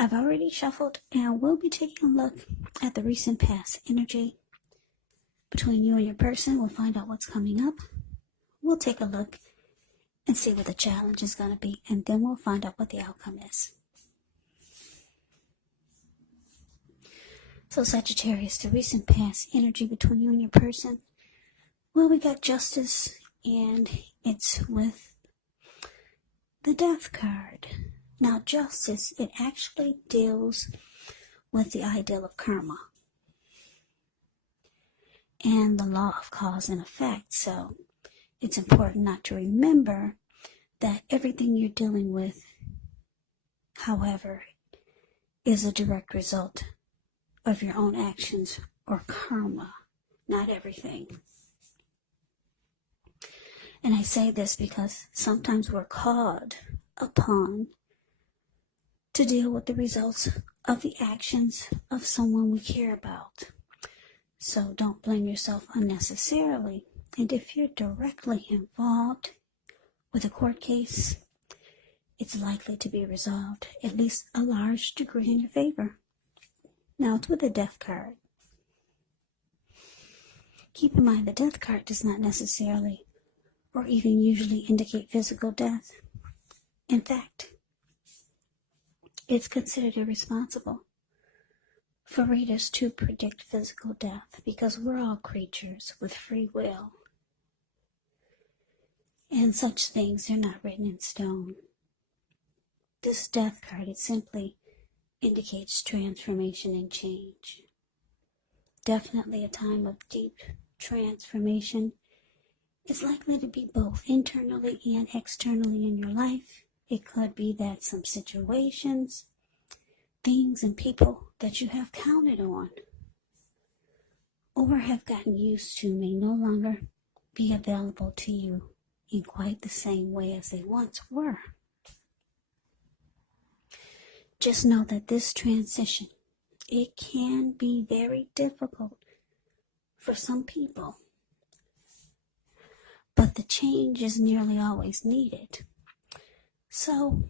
I've already shuffled, and we'll be taking a look at the recent past energy between you and your person. We'll find out what's coming up. We'll take a look and see what the challenge is going to be, and then we'll find out what the outcome is. So Sagittarius, the recent past energy between you and your person. Well, we got Justice, and it's with the Death card. Now, Justice, it actually deals with the ideal of karma and the law of cause and effect. So it's important not to remember that everything you're dealing with, however, is a direct result of your own actions or karma, not everything. And I say this because sometimes we're called upon to deal with the results of the actions of someone we care about. So don't blame yourself unnecessarily. And if you're directly involved with a court case, it's likely to be resolved, at least a large degree, in your favor. Now it's with the Death card. Keep in mind, the Death card does not necessarily or even usually indicate physical death. In fact, it's considered irresponsible for readers to predict physical death because we're all creatures with free will. And such things are not written in stone. This Death card, it simply indicates transformation and change. Definitely a time of deep transformation. It's likely to be both internally and externally in your life. It could be that some situations, things, and people that you have counted on or have gotten used to may no longer be available to you in quite the same way as they once were. Just know that this transition, it can be very difficult for some people, but the change is nearly always needed. So,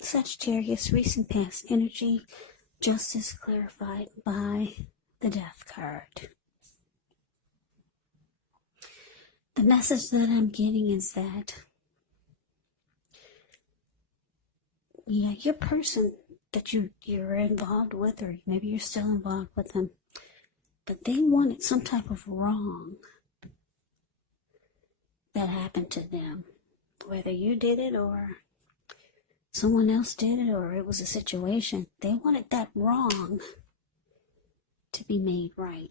Sagittarius, recent past energy, Justice clarified by the Death card. The message that I'm getting is that, your person that you're involved with, or maybe you're still involved with them, but they wanted some type of wrong that happened to them, whether you did it or someone else did it, or it was a situation. They wanted that wrong to be made right.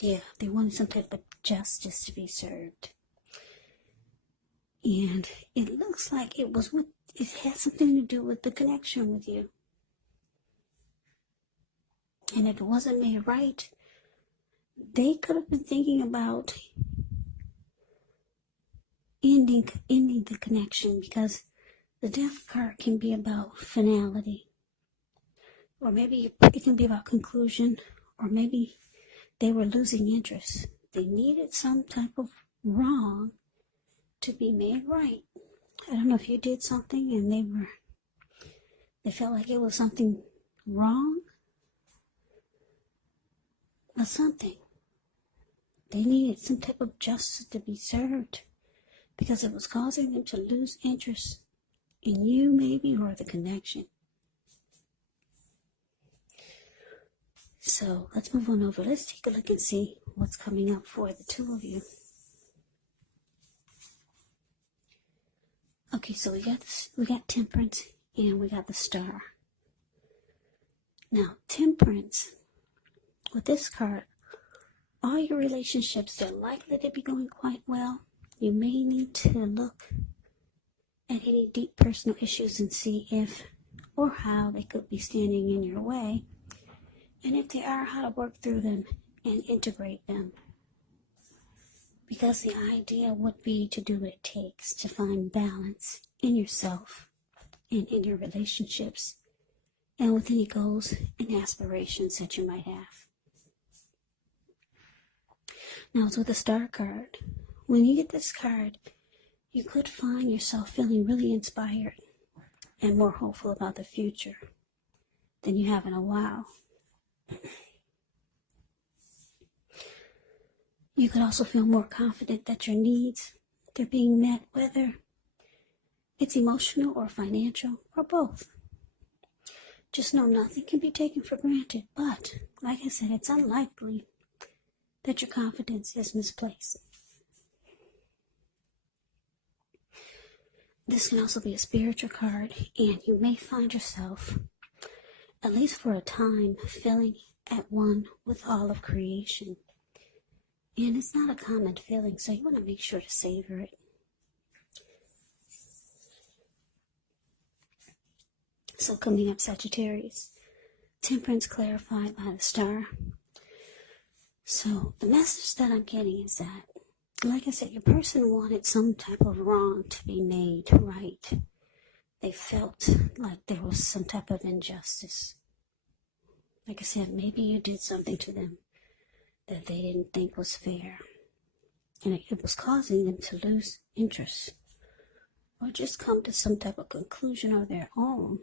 Yeah, they wanted some type of justice to be served. And it looks like it had something to do with the connection with you. And if it wasn't made right, they could have been thinking about ending the connection, because the Death card can be about finality, or maybe it can be about conclusion, or maybe they were losing interest. They needed some type of wrong to be made right. I don't know if you did something and they felt like it was something wrong, but something. They needed some type of justice to be served because it was causing them to lose interest in you, maybe, or the connection. So let's move on over. Let's take a look and see what's coming up for the two of you. Okay, so we got Temperance and we got the Star. Now, Temperance, with this card, all your relationships, they're likely to be going quite well. You may need to look at any deep personal issues and see if or how they could be standing in your way, and if they are, how to work through them and integrate them. Because the idea would be to do what it takes to find balance in yourself and in your relationships and with any goals and aspirations that you might have. Now, it's with the Star card. When you get this card, you could find yourself feeling really inspired and more hopeful about the future than you have in a while. You could also feel more confident that your needs, they're being met, whether it's emotional or financial or both. Just know nothing can be taken for granted, but like I said, it's unlikely that your confidence is misplaced. This can also be a spiritual card, and you may find yourself, at least for a time, feeling at one with all of creation. And it's not a common feeling, so you want to make sure to savor it. So coming up, Sagittarius, Temperance clarified by the star. So the message that I'm getting is that, like I said, your person wanted some type of wrong to be made right. They felt like there was some type of injustice. Like I said, maybe you did something to them that they didn't think was fair, and it was causing them to lose interest or just come to some type of conclusion of their own.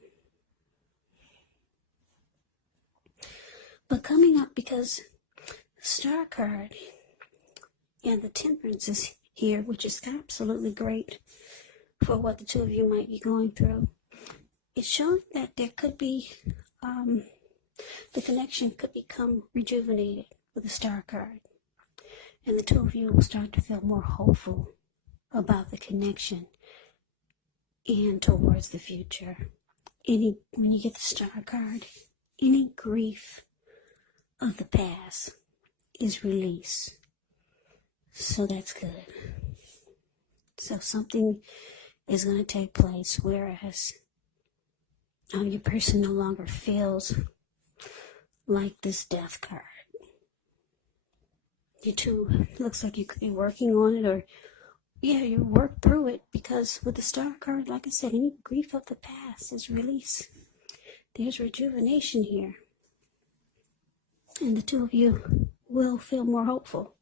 But coming up, because the star card and the Temperance is here, which is absolutely great for what the two of you might be going through, it's showing that there could be, the connection could become rejuvenated with the star card. And the two of you will start to feel more hopeful about the connection and towards the future. When you get the star card, any grief of the past is released. So that's good. So something is going to take place, whereas your person no longer feels like this death card. You two, looks like you could be working on it, or you work through it, because with the star card, like I said, any grief of the past is released. There's rejuvenation here. And the two of you will feel more hopeful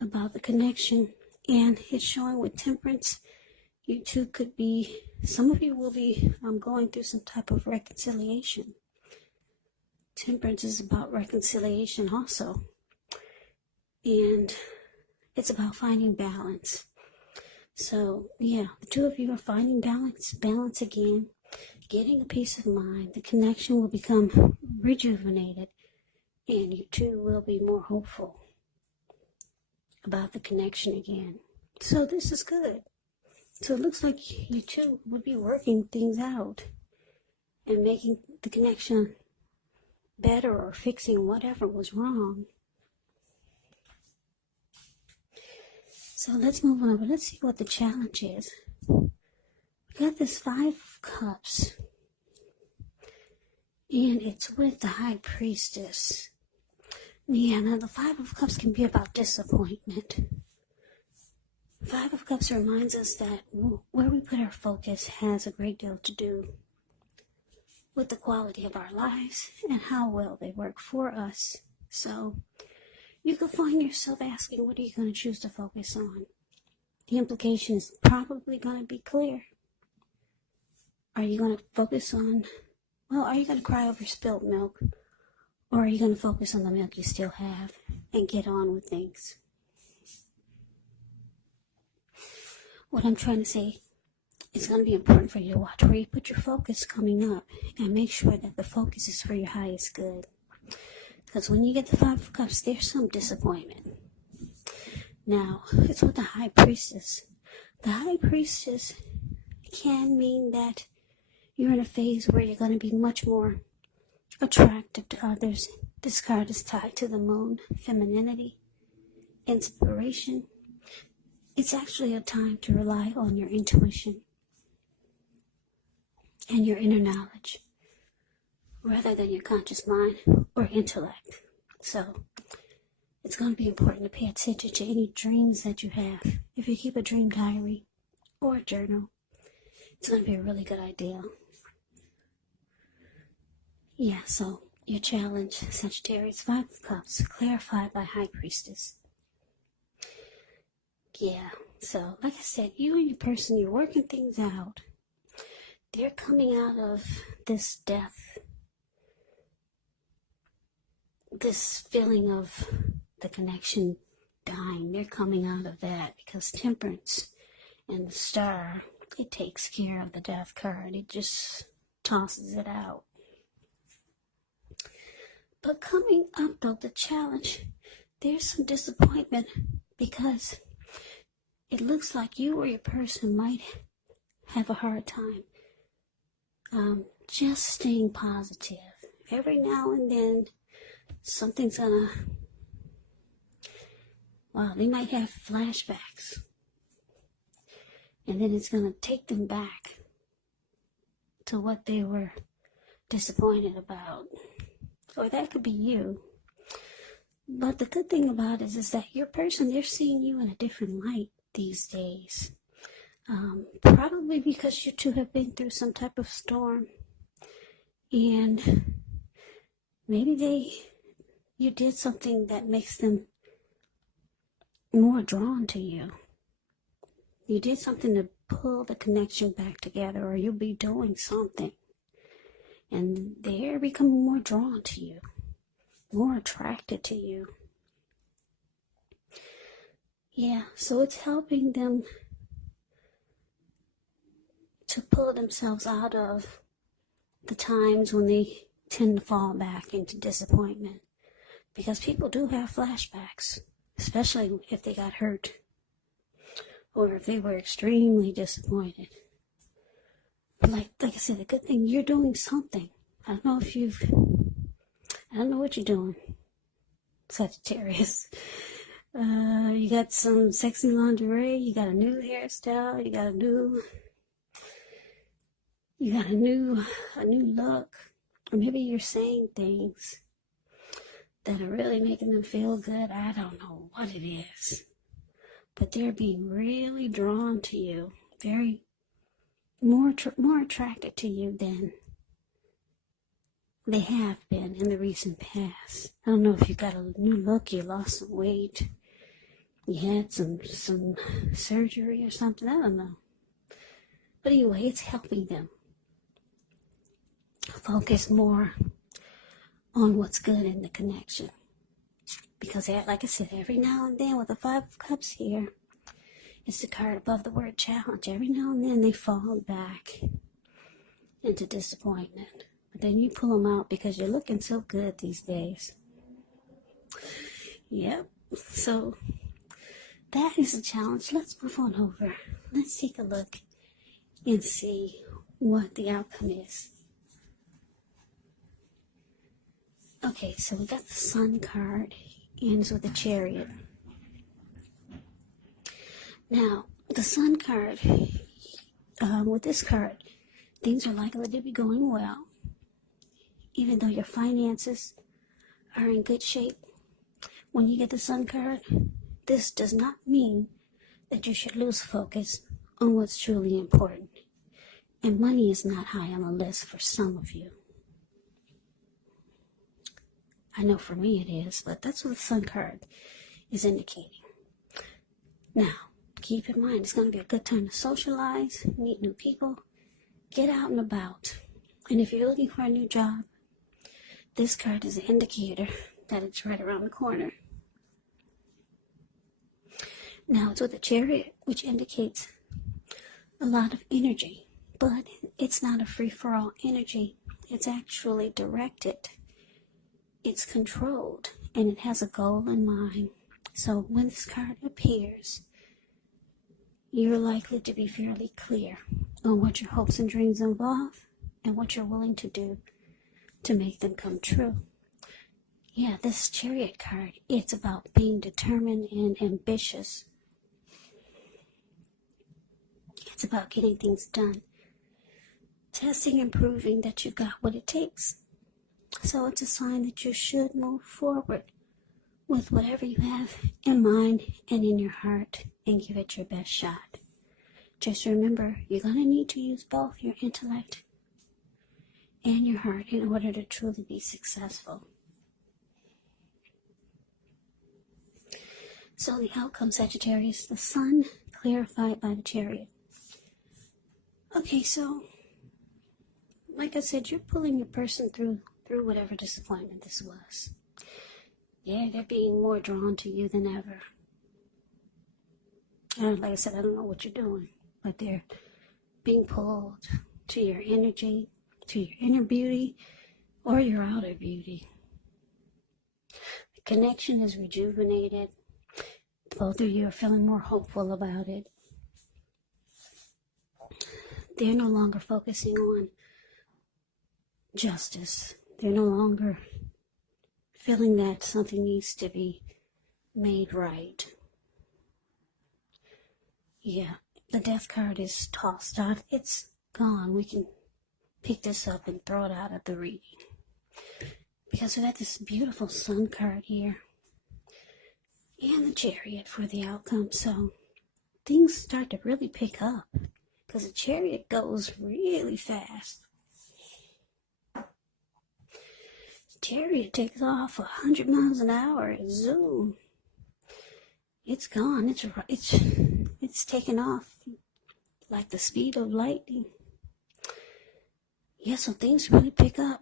about the connection. And it's showing with Temperance, you two could be, some of you will be going through some type of reconciliation. Temperance is about reconciliation also. And it's about finding balance. So, the two of you are finding balance again, getting a peace of mind. The connection will become rejuvenated, and you two will be more hopeful about the connection again. So this is good. So it looks like you two would be working things out and making the connection better, or fixing whatever was wrong. So let's move on over. Let's see what the challenge is. We got this 5 of Cups, and it's with the High Priestess. Now the 5 of Cups can be about disappointment. 5 of Cups reminds us that where we put our focus has a great deal to do with the quality of our lives and how well they work for us. So you could find yourself asking, what are you going to choose to focus on? The implication is probably going to be clear. Are you going to focus on, are you going to cry over spilled milk? Or are you going to focus on the milk you still have and get on with things? What I'm trying to say, it's going to be important for you to watch where you put your focus coming up, and make sure that the focus is for your highest good. Because when you get the 5 of Cups, there's some disappointment. Now, it's with the High Priestess. The High Priestess can mean that you're in a phase where you're going to be much more attractive to others. This card is tied to the moon, femininity, inspiration. It's actually a time to rely on your intuition and your inner knowledge, rather than your conscious mind or intellect. So it's going to be important to pay attention to any dreams that you have. If you keep a dream diary or a journal, it's going to be a really good idea. So your challenge, Sagittarius, 5 of Cups, clarified by High Priestess. So like I said, you and your person, you're working things out. they're coming out of this death, this feeling of the connection dying. They're coming out of that because Temperance and the Star, it takes care of the death card. It just tosses it out. But coming up though, the challenge, there's some disappointment because it looks like you or your person might have a hard time just staying positive. Every now and then, something's gonna, they might have flashbacks. And then it's gonna take them back to what they were disappointed about. Or that could be you. But the good thing about it is that your person, they're seeing you in a different light these days. Probably because you two have been through some type of storm. And maybe you did something that makes them more drawn to you. You did something to pull the connection back together, or you'll be doing something. And they're becoming more drawn to you, more attracted to you. Yeah, so it's helping them to pull themselves out of the times when they tend to fall back into disappointment. Because people do have flashbacks, especially if they got hurt or if they were extremely disappointed. Like I said, the good thing, you're doing something. I don't know what you're doing, Sagittarius. You got some sexy lingerie, you got a new hairstyle, you got a new look, or maybe you're saying things that are really making them feel good. I don't know what it is, but they're being really drawn to you, very more attracted to you than they have been in the recent past. I don't know if you got a new look, you lost some weight, you had some surgery or something, I don't know. But anyway, it's helping them focus more on what's good in the connection. Because, like I said, every now and then with the Five of Cups here, it's the card above the word challenge. Every now and then they fall back into disappointment. But then you pull them out because you're looking so good these days. Yep. So that is a challenge. Let's move on over. Let's take a look and see what the outcome is. Okay, so we got the Sun card, ends with the Chariot. Now, the Sun card, with this card, things are likely to be going well. Even though your finances are in good shape, when you get the Sun card, this does not mean that you should lose focus on what's truly important. And money is not high on the list for some of you. I know for me it is, but that's what the Sun card is indicating. Now, keep in mind, it's going to be a good time to socialize, meet new people, get out and about. And if you're looking for a new job, this card is an indicator that it's right around the corner. Now, it's with the Chariot, which indicates a lot of energy, but it's not a free-for-all energy. It's actually directed. It's controlled, and it has a goal in mind. So when this card appears, you're likely to be fairly clear on what your hopes and dreams involve and what you're willing to do to make them come true. Yeah, this Chariot card, it's about being determined and ambitious. It's about getting things done, testing and proving that you've got what it takes. So it's a sign that you should move forward with whatever you have in mind and in your heart and give it your best shot. Just remember, you're going to need to use both your intellect and your heart in order to truly be successful. So the outcome, Sagittarius, the Sun clarified by the Chariot. Okay, so like I said, you're pulling your person through whatever disappointment this was. Yeah, they're being more drawn to you than ever. And like I said, I don't know what you're doing, but they're being pulled to your energy, to your inner beauty, or your outer beauty. The connection is rejuvenated. Both of you are feeling more hopeful about it. They're no longer focusing on justice. They're no longer feeling that something needs to be made right. Yeah, the death card is tossed out. It's gone. We can pick this up and throw it out at the reading. Because we got this beautiful sun card here. And the Chariot for the outcome. So things start to really pick up. Because the Chariot goes really fast. The Chariot takes off 100 miles an hour and zoom. It's gone. It's taken off like the speed of lightning. Yeah, so things really pick up.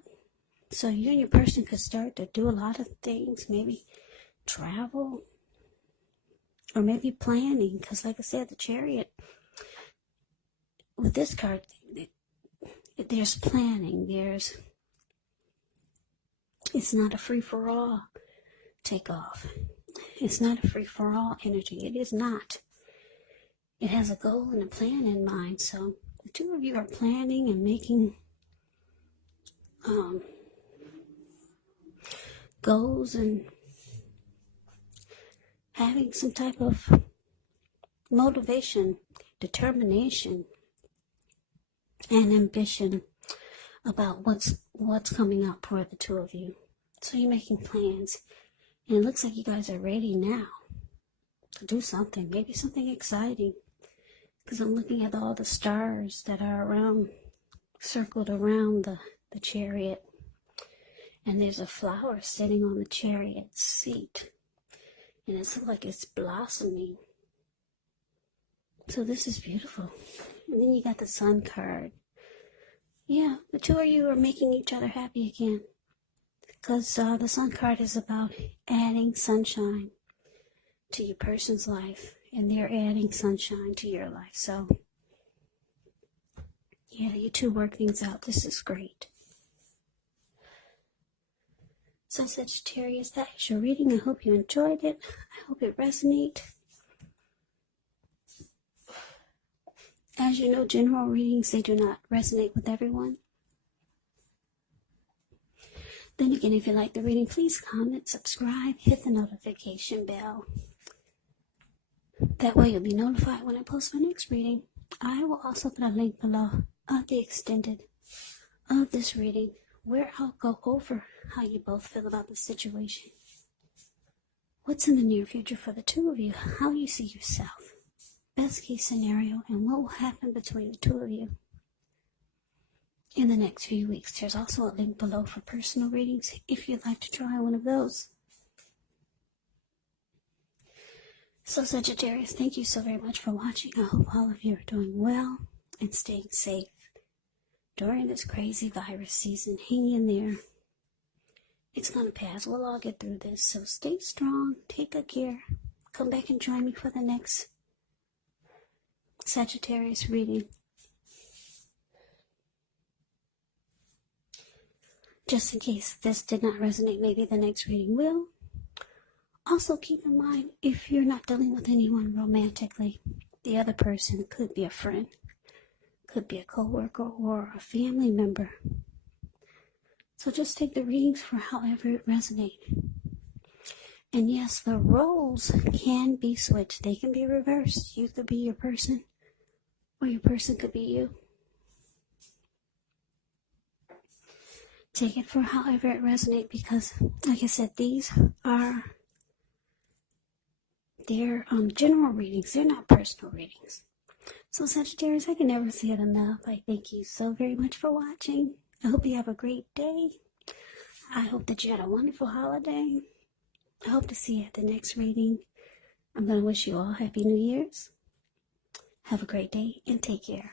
So you and your person could start to do a lot of things. Maybe travel. Or maybe planning. Because like I said, the Chariot, with this card, there's planning. It's not a free-for-all takeoff. It's not a free-for-all energy. It is not. It has a goal and a plan in mind. So the two of you are planning and making goals and having some type of motivation, determination, and ambition about what's coming up for the two of you. So you're making plans, and it looks like you guys are ready now to do something, maybe something exciting, because I'm looking at all the stars that are circled around the Chariot, and there's a flower sitting on the Chariot seat, and it looks like it's blossoming. So this is beautiful. And then you got the Sun card. Yeah, the two of you are making each other happy again. Because the Sun card is about adding sunshine to your person's life. And they're adding sunshine to your life. So, yeah, you two work things out. This is great. So, Sagittarius, that is your reading. I hope you enjoyed it. I hope it resonates. As you know, general readings, they do not resonate with everyone. Then again, if you like the reading, please comment, subscribe, hit the notification bell. That way you'll be notified when I post my next reading. I will also put a link below of the extended of this reading, where I'll go over how you both feel about the situation. What's in the near future for the two of you, how you see yourself. Best case scenario, and what will happen between the two of you in the next few weeks. There's also a link below for personal readings if you'd like to try one of those. So Sagittarius, thank you so very much for watching. I hope all of you are doing well and staying safe during this crazy virus season. Hang in there. It's going to pass. We'll all get through this. So stay strong. Take good care. Come back and join me for the next Sagittarius reading. Just in case this did not resonate, maybe the next reading will. Also keep in mind, if you're not dealing with anyone romantically, the other person could be a friend, could be a co-worker or a family member. So just take the readings for however it resonates. And yes, the roles can be switched. They can be reversed. You could be your person, or your person could be you. Take it for however it resonates, because, like I said, these are their general readings. They're not personal readings. So Sagittarius, I can never say it enough. I thank you so very much for watching. I hope you have a great day. I hope that you had a wonderful holiday. I hope to see you at the next reading. I'm going to wish you all Happy New Year's. Have a great day and take care.